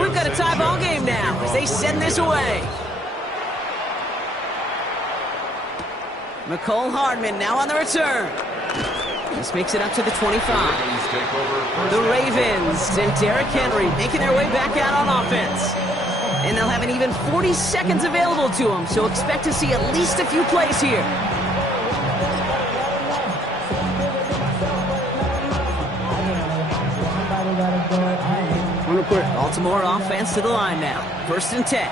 we've got a tie ball game now as they send this away. McCole Hardman now on the return. This makes it up to the 25. The Ravens and Derrick Henry making their way back out on offense. And they'll have an even 40 seconds available to them, so expect to see at least a few plays here. Baltimore offense to the line now. 1st and 10.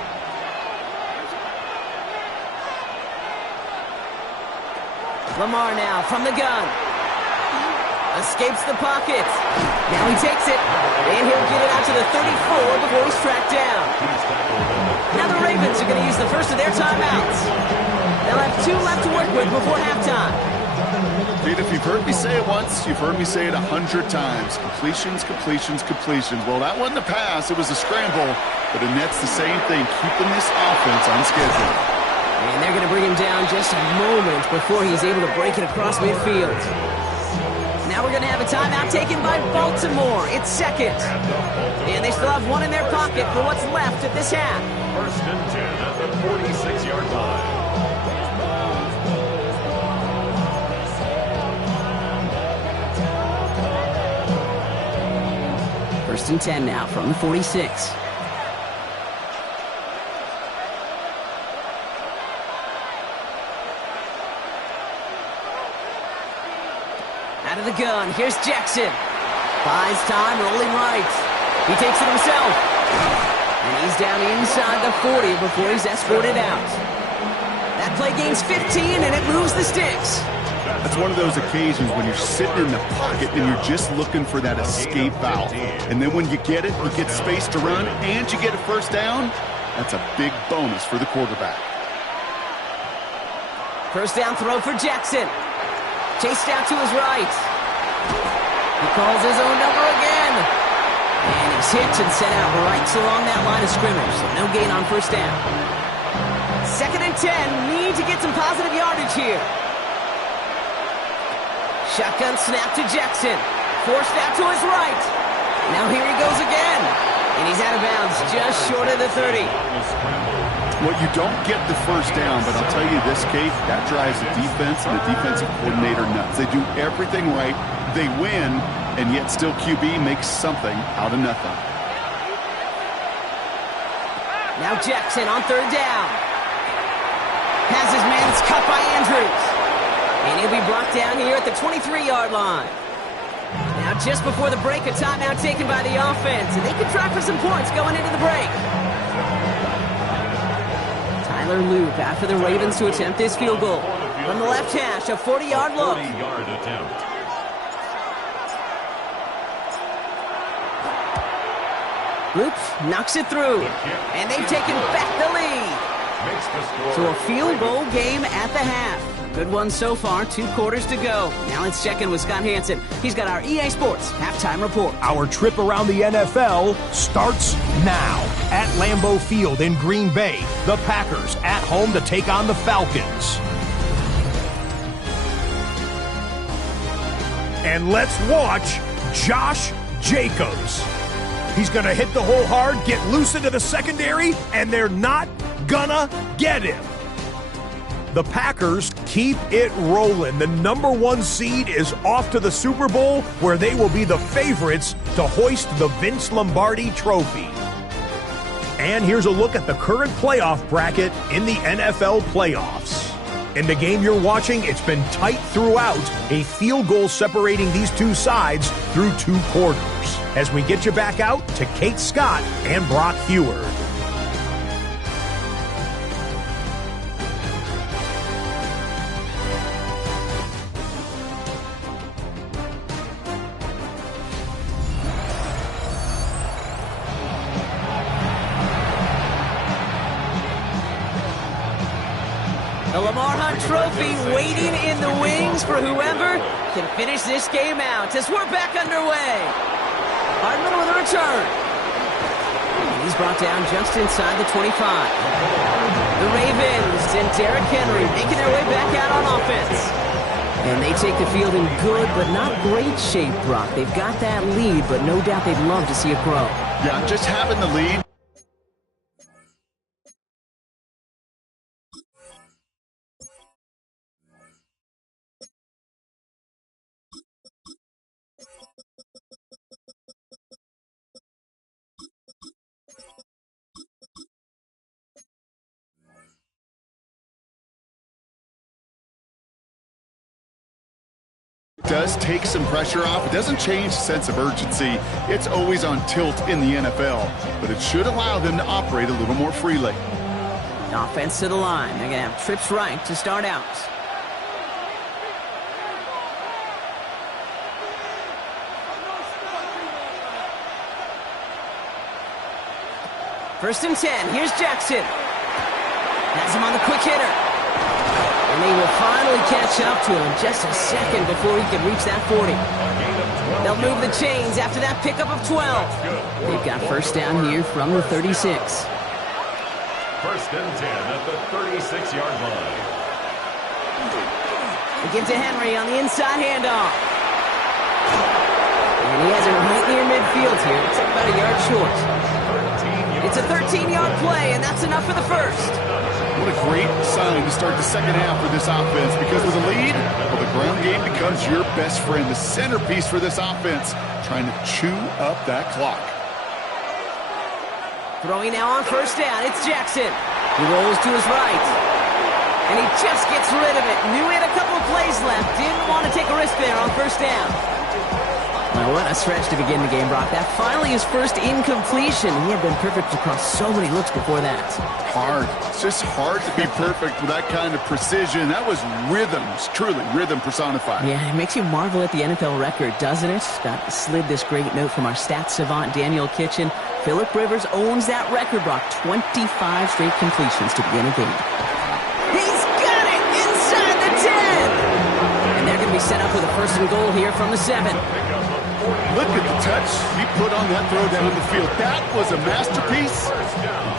Lamar now from the gun. Escapes the pocket. Now he takes it. And he'll get it out to the 34 before he's tracked down. Now the Ravens are going to use the first of their timeouts. They'll have 2 left to work with before halftime. Pete, if you've heard me say it once, you've heard me say it 100 times. Completions, completions, completions. Well, that wasn't a pass. It was a scramble. But the Nets the same thing, keeping this offense on schedule. And they're going to bring him down just a moment before he's able to break it across midfield. Now we're going to have a timeout taken by Baltimore. It's 2nd. And they still have 1 in their pocket for what's left of this half. 1st and 10 at the 46-yard line. 1st and 10 now from the 46. Out of the gun, here's Jackson. Buys time, rolling right. He takes it himself. And he's down inside the 40 before he's escorted out. That play gains 15, and it moves the sticks. That's one of those occasions when you're sitting in the pocket and you're just looking for that escape valve. And then when you get it, you get space to run, and you get a 1st down. That's a big bonus for the quarterback. 1st down throw for Jackson. Chased out to his right. He calls his own number again. And he's hit and sent out right along that line of scrimmage, so no gain on 1st down. 2nd and 10, need to get some positive yardage here. Shotgun snap to Jackson. Forced out to his right. Now here he goes again. And he's out of bounds just short of the 30. Well, you don't get the 1st down, but I'll tell you this, Kate, that drives the defense and the defensive coordinator nuts. They do everything right. They win, and yet still QB makes something out of nothing. Now Jackson on 3rd down. Has his man, it's cut by Andrews. And he'll be brought down here at the 23-yard line. Now just before the break, a timeout taken by the offense, and they can try for some points going into the break. Tyler Loop after the Ravens to attempt this field goal. From the left hash, a 40-yard look. 40-yard attempt. Loop knocks it through, and they've taken back the lead. So a field goal game at the half. Good one so far, 2 quarters to go. Now let's check in with Scott Hansen. He's got our EA Sports halftime report. Our trip around the NFL starts now. At Lambeau Field in Green Bay, the Packers at home to take on the Falcons. And let's watch Josh Jacobs. He's going to hit the hole hard, get loose into the secondary, and they're not gonna get him. The Packers keep it rolling. The #1 seed is off to the Super Bowl, where they will be the favorites to hoist the Vince Lombardi Trophy. And here's a look at the current playoff bracket in the NFL playoffs. In the game you're watching, it's been tight throughout, a field goal separating these two sides through 2 quarters. As we get you back out to Kate Scott and Brock Heward. The Lamar Hunt Trophy waiting in the wings for whoever can finish this game out as we're back underway. Hardman with a return. And he's brought down just inside the 25. The Ravens and Derrick Henry making their way back out on offense. And they take the field in good but not great shape, Brock. They've got that lead, but no doubt they'd love to see it grow. Yeah, just having the lead. Does take some pressure off. It doesn't change the sense of urgency. It's always on tilt in the NFL, but it should allow them to operate a little more freely. Offense to the line. They're going to have trips right to start out. First and 10. Here's Jackson. Has him on the quick hitter. And they will finally catch up to him just a second before he can reach that 40. They'll move the chains after that pickup of 12. They've got first down here from the 36. First and 10 at the 36-yard line. They give to Henry on the inside handoff. And he has it right near midfield here. It's about a yard short. It's a 13-yard play, and that's enough for the first. What a great sign to start the second half for this offense, because with a lead, well, the ground game becomes your best friend, the centerpiece for this offense, trying to chew up that clock. Throwing now on first down, it's Jackson. He rolls to his right, and he just gets rid of it. Knew he had a couple of plays left, didn't want to take a risk there on first down. Well, what a stretch to begin the game, Brock. That finally his first incompletion. He had been perfect across so many looks before that. Hard. It's just hard to be perfect with that kind of precision. That was rhythm. It's truly rhythm personified. Yeah, it makes you marvel at the NFL record, doesn't it? Got slid this great note from our stats savant, Daniel Kitchen. Phillip Rivers owns that record, Brock. 25 straight completions to begin a game. He's got it inside the 10! And they're going to be set up with a first and goal here from the 7. Look at the touch he put on that throw down the field. That was a masterpiece.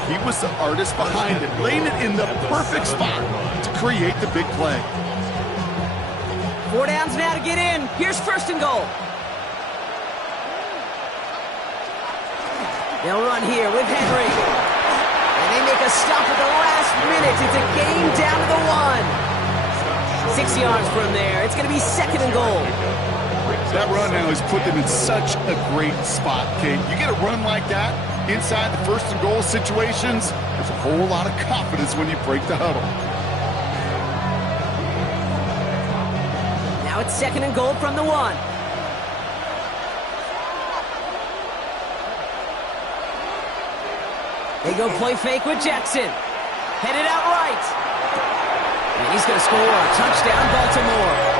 He was the artist behind it, laying it in the perfect spot to create the big play. 4 downs now to get in. Here's first and goal. They'll run here with Henry. And they make a stop at the last minute. It's a game down to the 1. 6 yards from there. It's going to be second and goal. That run now has put them in such a great spot, Kate. You get a run like that inside the first and goal situations, there's a whole lot of confidence when you break the huddle. Now it's second and goal from the 1. They go play fake with Jackson. Headed out right. And he's going to score a touchdown, Baltimore.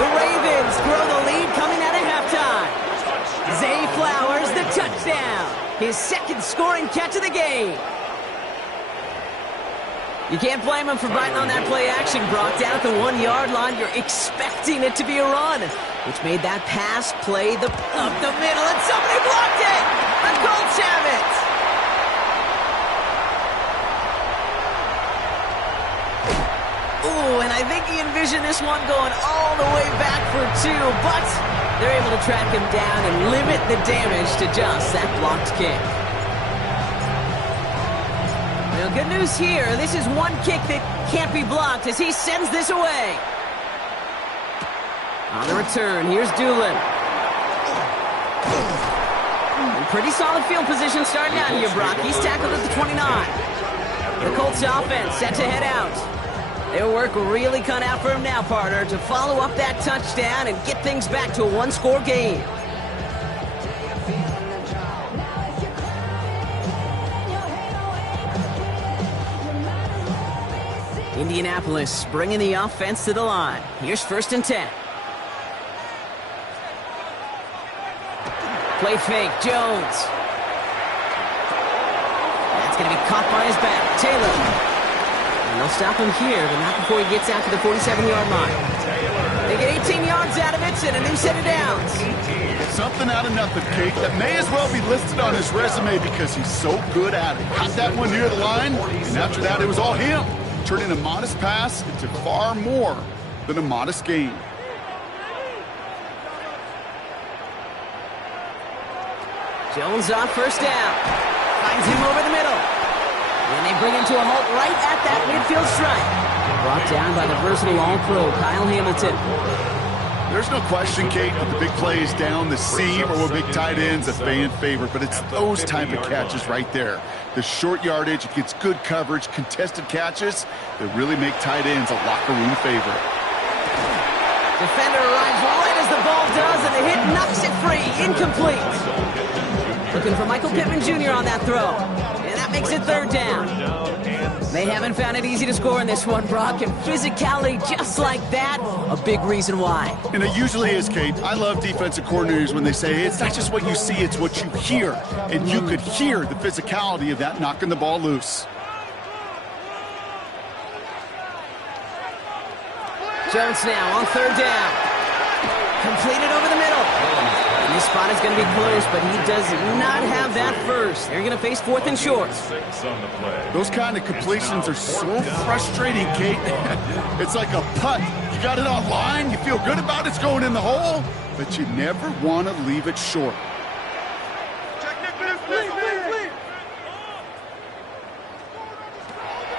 The Ravens grow the lead coming out of halftime. Zay Flowers, the touchdown. His second scoring catch of the game. You can't blame him for biting on that play action, Brock. Down at the 1-yard line, you're expecting it to be a run, which made that pass play up the middle, and somebody blocked it. The Colts have it. Ooh, and I think he envisioned this one going all the way back for 2, but they're able to track him down and limit the damage to just that blocked kick. Well, good news here. This is one kick that can't be blocked as he sends this away. On the return, here's Doolin. And pretty solid field position starting out here, Brock. He's tackled at the 29. The Colts offense set to head out. Their work really cut out for him now, partner, to follow up that touchdown and get things back to a one-score game. Indianapolis bringing the offense to the line. Here's first and 10. Play fake, Jones. That's going to be caught by his back. Taylor. And they'll stop him here, but not before he gets out to the 47-yard line. They get 18 yards out of it and a new set of downs. Something out of nothing, Kate, that may as well be listed on his resume because he's so good at it. Caught that one near the line, and after that it was all him, turning a modest pass into far more than a modest gain. Jones on first down. Finds him over the middle. And they bring him to a halt right at that midfield stripe. Brought down by the versatile All-Pro, Kyle Hamilton. There's no question, Kate, that the big plays down the seam or with big tight ends a fan favorite, but it's those type of catches right there. The short yardage, it gets good coverage, contested catches that really make tight ends a locker room favorite. Defender arrives right as the ball does, and the hit knocks it free. Incomplete. Looking for Michael Pittman Jr. on that throw. And that makes it third down. They haven't found it easy to score in this one, Brock, and physicality just like that, a big reason why. And it usually is, Kate. I love defensive coordinators when they say, hey, it's not just what you see, it's what you hear. And you could hear the physicality of that knocking the ball loose. Jones now on third down. Completed over the middle. And this spot is going to be close, but he does not have that first. They're going to face fourth and short. Those kind of completions are so frustrating, Kate. It's like a putt. You got it on line, you feel good about it's going in the hole, but you never want to leave it short.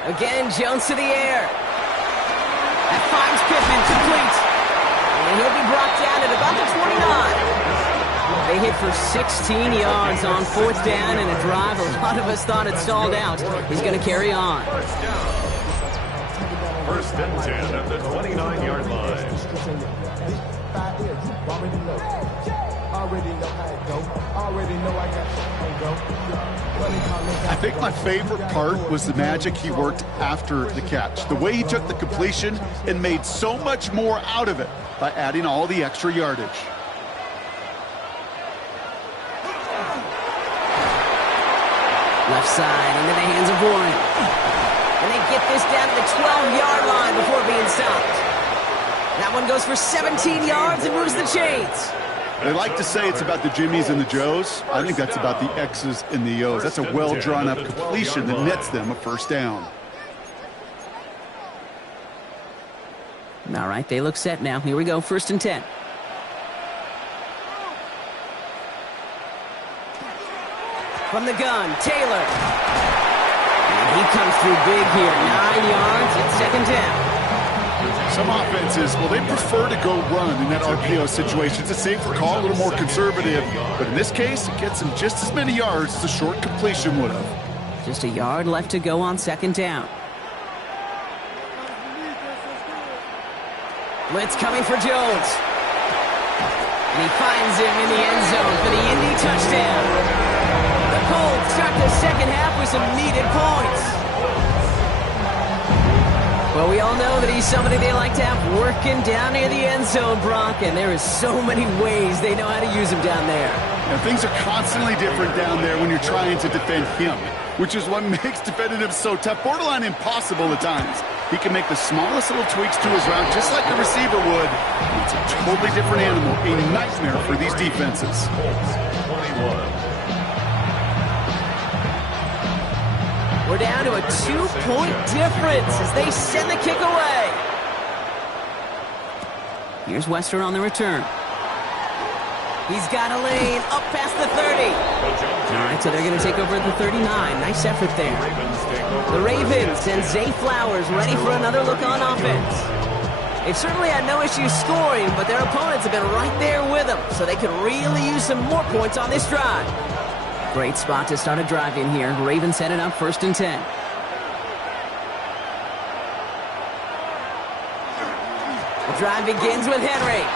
Again, Jones to the air. That finds Pittman, complete. And he'll be brought down at about the 29. They hit for 16 yards on fourth down in a drive. A lot of us thought it stalled out. He's going to carry on. First and 10 at the 29-yard line. I think my favorite part was the magic he worked after the catch. The way he took the completion and made so much more out of it by adding all the extra yardage. Left side into the hands of Warren. And they get this down to the 12-yard line before being stopped. That one goes for 17 yards and moves the chains. They like to say it's about the Jimmies and the Joes. I think that's about the X's and the O's. That's a well-drawn-up completion that nets them a first down. All right, they look set now. Here we go, first and 10. From the gun, Taylor. And he comes through big here. 9 yards at second down. Some offenses, well, they prefer to go run in that RPO situation. It's a safer call, a little more conservative. But in this case, it gets him just as many yards as a short completion would have. Just a yard left to go on second down. Blitz coming for Jones. And he finds him in the end zone for the Indy touchdown. The Colts start the second half with some needed points. Well, we all know that he's somebody they like to have working down near the end zone, Brock, and there is so many ways they know how to use him down there. Now, things are constantly different down there when you're trying to defend him, which is what makes defending him so tough, borderline impossible at times. He can make the smallest little tweaks to his route, just like a receiver would. It's a totally different animal, a nightmare for these defenses. We're down to a 2-point difference as they send the kick away. Here's Wester on the return. He's got a lane up past the 30. All right, so they're going to take over at the 39. Nice effort there. The Ravens and Zay Flowers ready for another look on offense. They've certainly had no issues scoring, but their opponents have been right there with them, so they could really use some more points on this drive. Great spot to start a drive in here. Ravens headed up first and 10. The drive begins with Henry.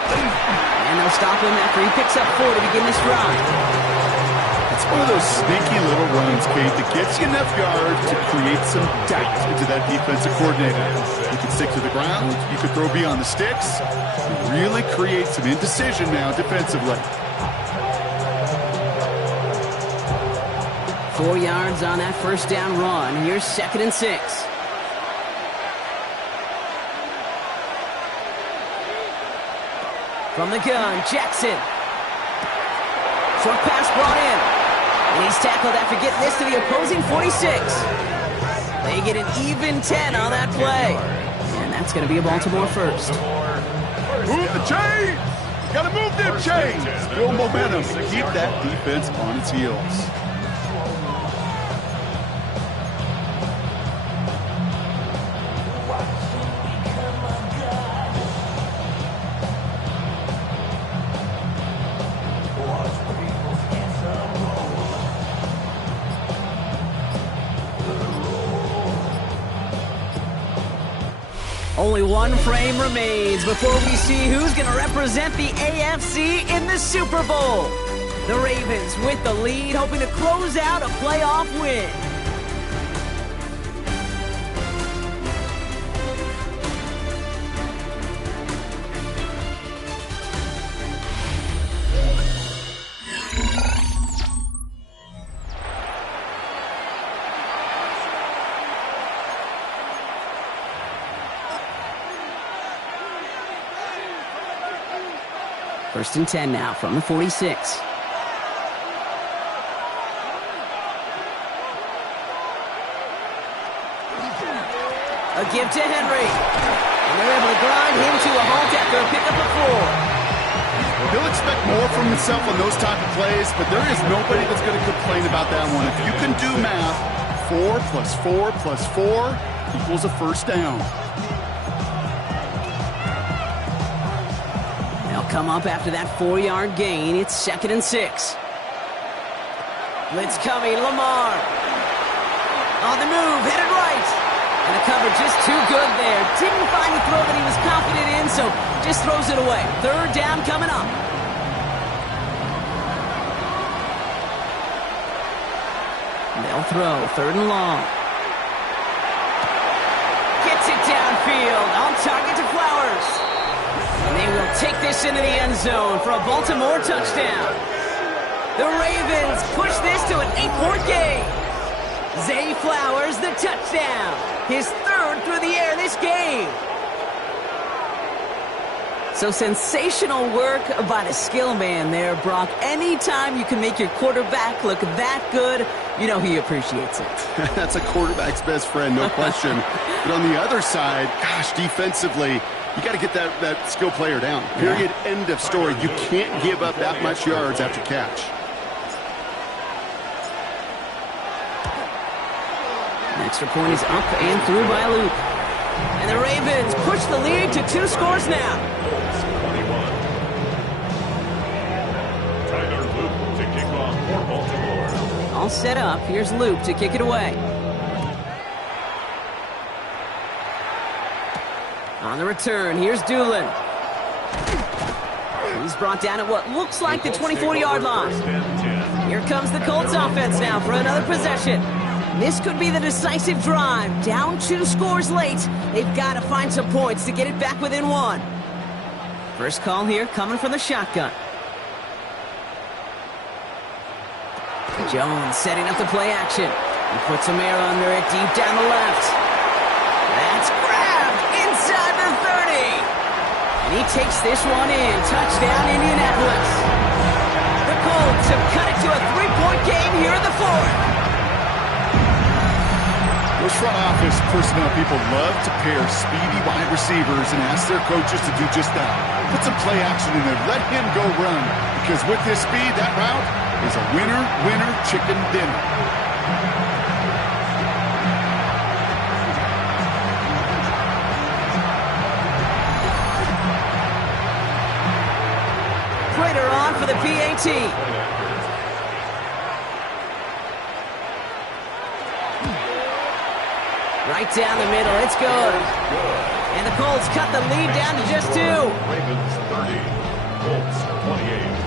And they'll stop him after he picks up 4 to begin this drive. It's one of those sneaky little runs, Kate, that gets you enough yards to create some doubt into that defensive coordinator. You can stick to the ground. You can throw beyond the sticks. You really create some indecision now defensively. 4 yards on that first down run. Here's second and 6. From the gun, Jackson. Short pass brought in. And he's tackled after getting this to the opposing 46. They get an even 10 on that play. And that's going to be a Baltimore first. Move the chains! Gotta move them chains. Build momentum. Keep that defense on its heels. Only one frame remains before we see who's going to represent the AFC in the Super Bowl. The Ravens with the lead, hoping to close out a playoff win. First and 10 now from the 46. A give to Henry. And they're able to grind him to a halt after a pickup of 4. He'll expect more from himself on those type of plays, but there is nobody that's going to complain about that one. If you can do math, 4 plus 4 plus 4 equals a first down. Come up after that 4-yard gain. It's 2nd and 6. Blitz coming. Lamar on the move, headed right, and the cover just too good there. Didn't find the throw that he was confident in, so just throws it away. 3rd down coming up. They'll throw 3rd and long. Gets it downfield, on target to Flowers. And they will take this into the end zone for a Baltimore touchdown. The Ravens push this to an 8-point game. Zay Flowers, the touchdown. His 3rd through the air this game. So sensational work by the skill man there, Brock. Anytime you can make your quarterback look that good, you know he appreciates it. That's a quarterback's best friend, no question. But on the other side, gosh, defensively, you got to get that skill player down. Period. Yeah. End of story. You can't give up that much yards after catch. An extra point is up and through by Luke. And the Ravens push the lead to 2 scores now. 21. Tyler Luke to kick off for Baltimore. All set up. Here's Luke to kick it away. On the return, here's Doolin. He's brought down at what looks like the 24-yard line. Here comes the Colts offense now for another possession. This could be the decisive drive. Down 2 scores late. They've got to find some points to get it back within 1. First call here coming from the shotgun. Jones setting up the play action. He puts some air under it deep down the left. That's grabbed inside the 30. And he takes this one in. Touchdown, Indianapolis. The Colts have cut it to a 3-point game here in the 4th. Those front office personnel people love to pair speedy wide receivers and ask their coaches to do just that. Put some play action in there. Let him go run. Because with his speed, that route is a winner, winner, chicken dinner. Prater on for the PAT. Right down the middle, it's good. And the Colts cut the lead down to just 2. Ravens 30, Colts 28.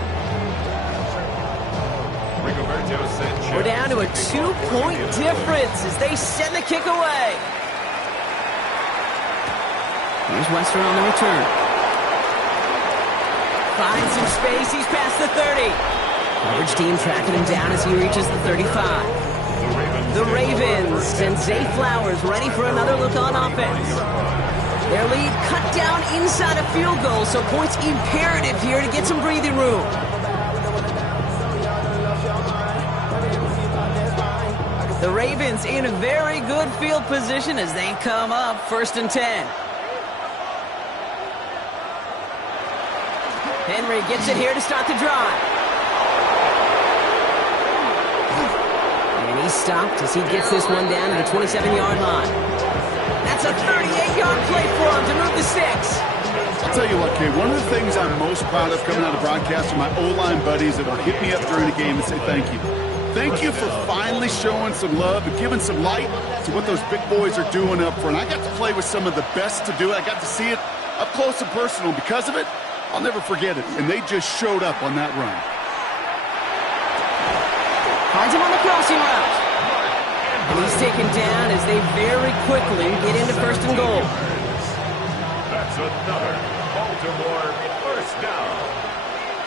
We're down to a 2-point difference as they send the kick away. Here's Western on the return. Finds some space, he's past the 30. Coverage team tracking him down as he reaches the 35. The Ravens send Zay Flowers ready for another look on offense. Their lead cut down inside a field goal, so points imperative here to get some breathing room. The Ravens in a very good field position as they come up 1st and 10. Henry gets it here to start the drive. And he's stopped as he gets this one down to the 27-yard line. That's a 38-yard play for him to move the sticks. I'll tell you what, Kate, one of the things I'm most proud of coming out of broadcast are my O-line buddies that will hit me up during the game and say thank you. Thank you for finally showing some love and giving some light to what those big boys are doing up front. I got to play with some of the best to do it. I got to see it up close and personal. Because of it, I'll never forget it. And they just showed up on that run. Finds him on the crossing route. And he's taken down as they very quickly get into first and goal. That's another Baltimore first down.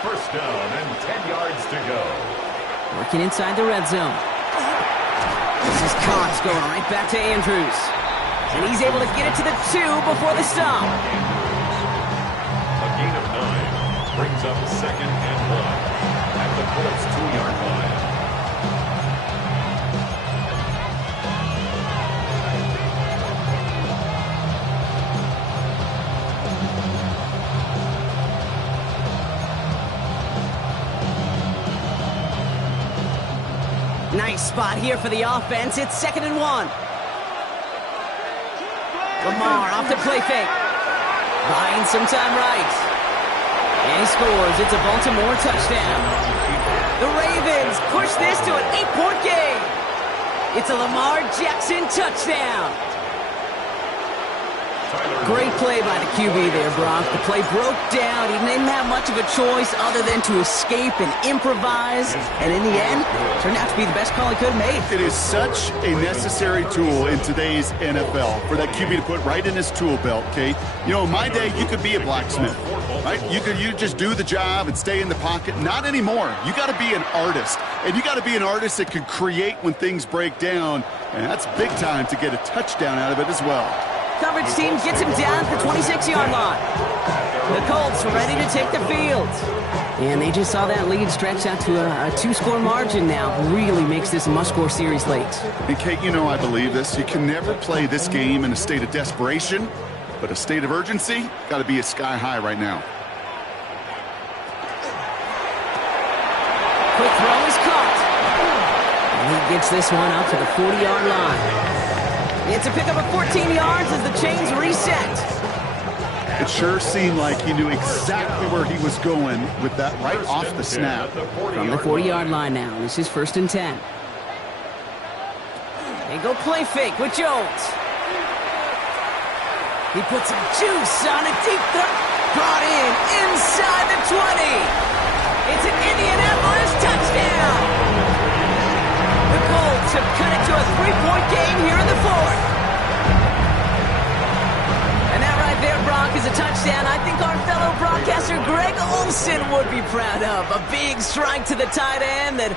First down and 10 yards to go. Working inside the red zone. This is Cox going right back to Andrews. And he's able to get it to the 2 before the stop. A gain of 9 brings up second and 1 at the Colts 2-yard line. Nice spot here for the offense. It's second and 1. Lamar off the play fake. Buying some time right. And he scores. It's a Baltimore touchdown. The Ravens push this to an 8-point game. It's a Lamar Jackson touchdown. Great play by the QB there, Brock. The play broke down. He didn't have much of a choice other than to escape and improvise. And in the end, turned out to be the best call he could have made. It is such a necessary tool in today's NFL for that QB to put right in his tool belt, Kate. You know, in my day, you could be a blacksmith, right? You just do the job and stay in the pocket. Not anymore. You got to be an artist. And you got to be an artist that can create when things break down. And that's big time to get a touchdown out of it as well. Coverage team gets him down at the 26-yard line. The Colts are ready to take the field. And they just saw that lead stretch out to a 2-score margin now. Really makes this a must-score series late. And Kate, you know I believe this. You can never play this game in a state of desperation, but a state of urgency got to be a sky high right now. Quick throw is caught. And he gets this one out to the 40-yard line. It's a pickup of 14 yards as the chains reset. It sure seemed like he knew exactly where he was going with that right off the snap. From the 40-yard line now. This is first and 10. They go play fake with Jones. He puts some juice on a deep throw. Brought in inside the 20. It's an Indianapolis touchdown. The Colts have cut it to a 3-point game here in the fourth. And that right there, Brock, is a touchdown I think our fellow broadcaster Greg Olsen would be proud of. A big strike to the tight end that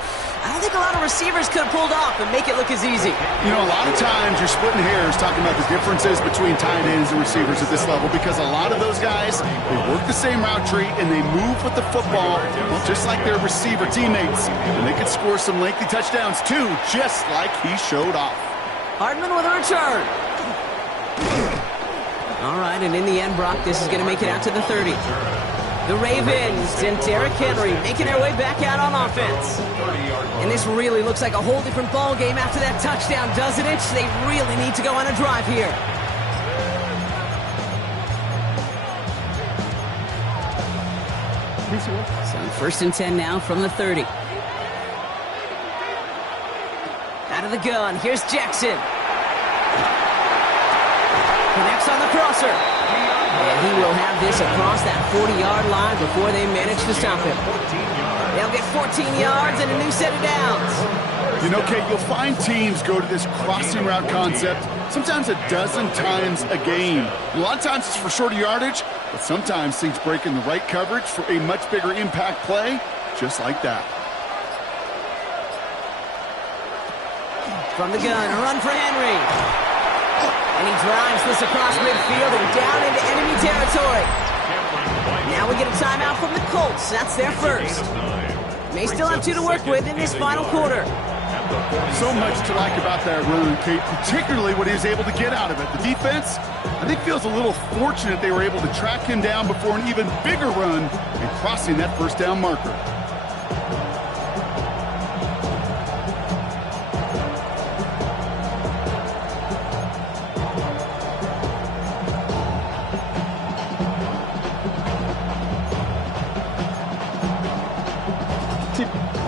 I don't think a lot of receivers could have pulled off and make it look as easy. You know, a lot of times you're splitting hairs talking about the differences between tight ends and receivers at this level because a lot of those guys, they work the same route tree and they move with the football, well, just like their receiver teammates. And they can score some lengthy touchdowns too, just like he showed off. Hardman with a return. All right, and in the end, Brock, this is going to make it out to the 30. The Ravens and Derrick Henry making their way back out on offense. And this really looks like a whole different ball game after that touchdown, doesn't it? They really need to go on a drive here. So first and 10 now from the 30. Out of the gun, here's Jackson. Connects on the crosser. And he will have this across that 40-yard line before they manage to stop him. They'll get 14 yards and a new set of downs. You know, Kate, you'll find teams go to this crossing route concept sometimes a dozen times a game. A lot of times it's for shorter yardage, but sometimes things break in the right coverage for a much bigger impact play, just like that. From the gun, a run for Henry. And he drives this across midfield and down into enemy territory. Now we get a timeout from the Colts. That's their first. May still have 2 to work with in this final quarter. at the 47. So much to like about that run, Kate, particularly what he was able to get out of it. The defense, I think, feels a little fortunate they were able to track him down before an even bigger run and crossing that first down marker.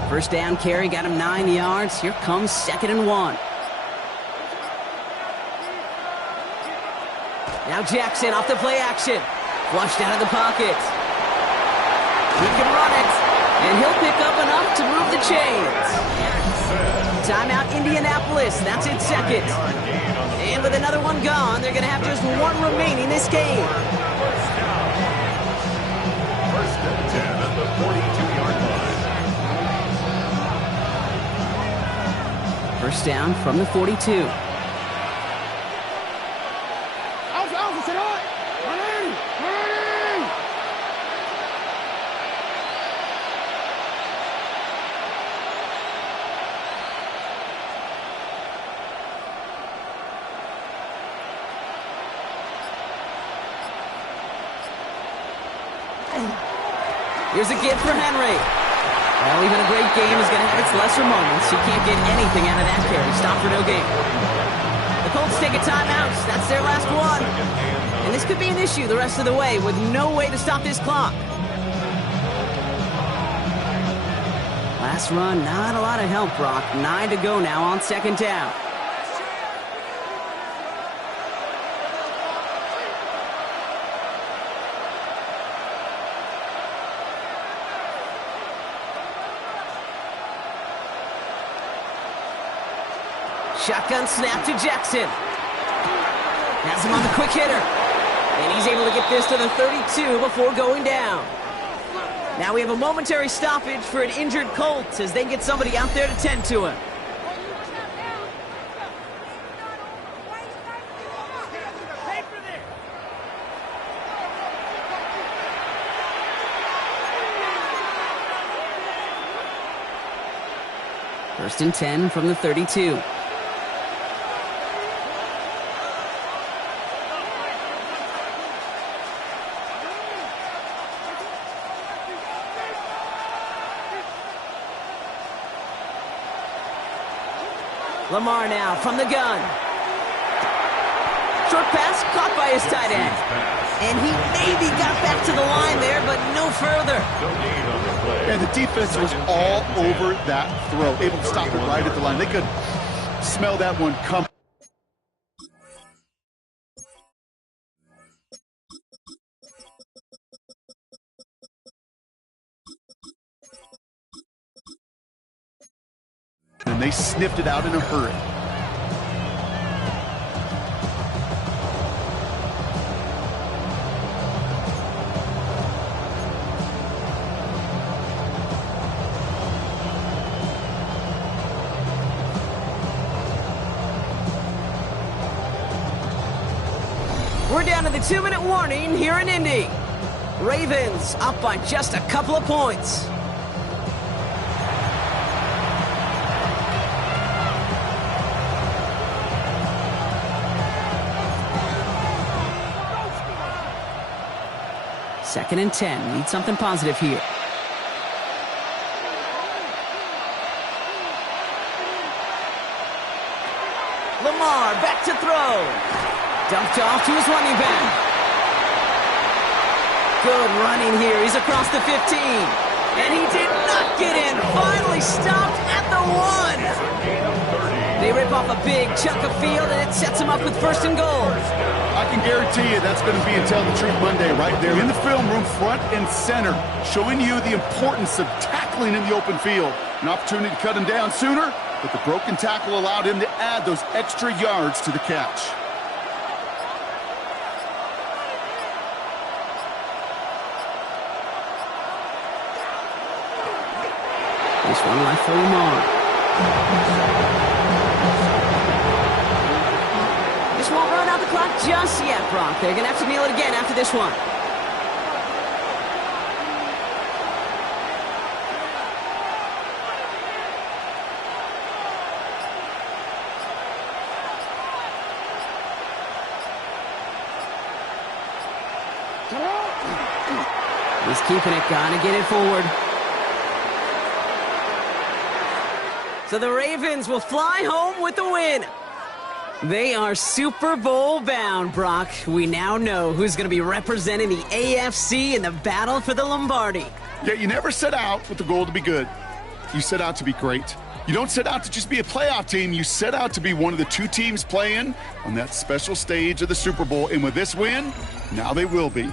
First down carry got him 9 yards. Here comes 2nd and 1. Now Jackson off the play action. Flushed out of the pocket. He can run it. And he'll pick up enough to move the chains. Timeout Indianapolis. That's it, 2nd. And with another one gone, they're going to have just one remaining this game. First and 10 at the 42-yard line. First down from the 42. Here's a gift for Henry. Well, even a great game is going to have its lesser moments. He can't get anything out of that carry. Stop for no gain. The Colts take a timeout. That's their last one. And this could be an issue the rest of the way with no way to stop this clock. Last run, not a lot of help, Brock. 9 to go now on 2nd down. Shotgun snap to Jackson. Has him on the quick hitter. And he's able to get this to the 32 before going down. Now we have a momentary stoppage for an injured Colts as they get somebody out there to tend to him. First and 10 from the 32. Lamar now from the gun. Short pass caught by his tight end. And he maybe got back to the line there, but no further. And the defense was all over that throw, able to stop it right at the line. They could smell that one coming. And they sniffed it out in a hurry. We're down to the 2-minute warning here in Indy. Ravens up by just a couple of points. Second and 10. Need something positive here. Lamar back to throw. Dumped off to his running back. Good running here. He's across the 15. And he did not get in. Finally stopped at the 1. They rip off a big chunk of field, and it sets him up with first and goal. I can guarantee you that's going to be in Tell the Truth Monday right there in the film room, front and center, showing you the importance of tackling in the open field. An opportunity to cut him down sooner, but the broken tackle allowed him to add those extra yards to the catch. This one left for Lamar. This won't run out the clock just yet, Brock. They're going to have to kneel it again after this one. He's keeping it, gonna get it forward. So the Ravens will fly home with the win. They are Super Bowl bound, Brock. We now know who's going to be representing the AFC in the battle for the Lombardi. Yeah, you never set out with the goal to be good. You set out to be great. You don't set out to just be a playoff team. You set out to be one of the two teams playing on that special stage of the Super Bowl. And with this win, now they will be.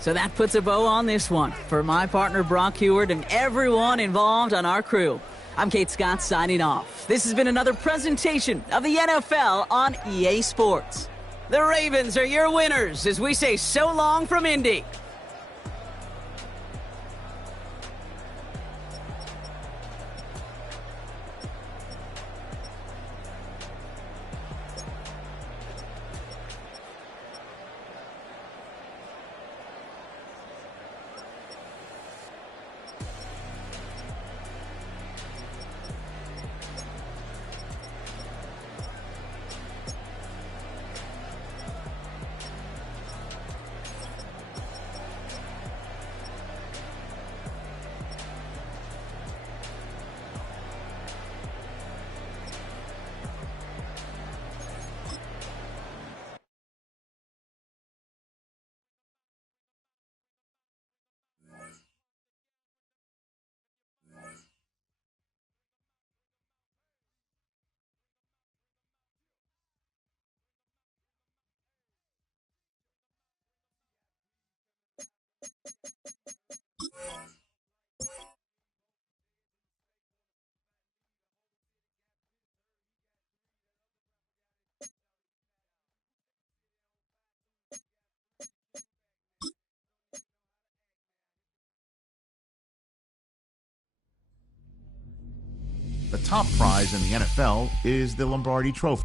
So that puts a bow on this one. For my partner, Brock Heward, and everyone involved on our crew, I'm Kate Scott signing off. This has been another presentation of the NFL on EA Sports. The Ravens are your winners as we say so long from Indy. The top prize in the NFL is the Lombardi Trophy.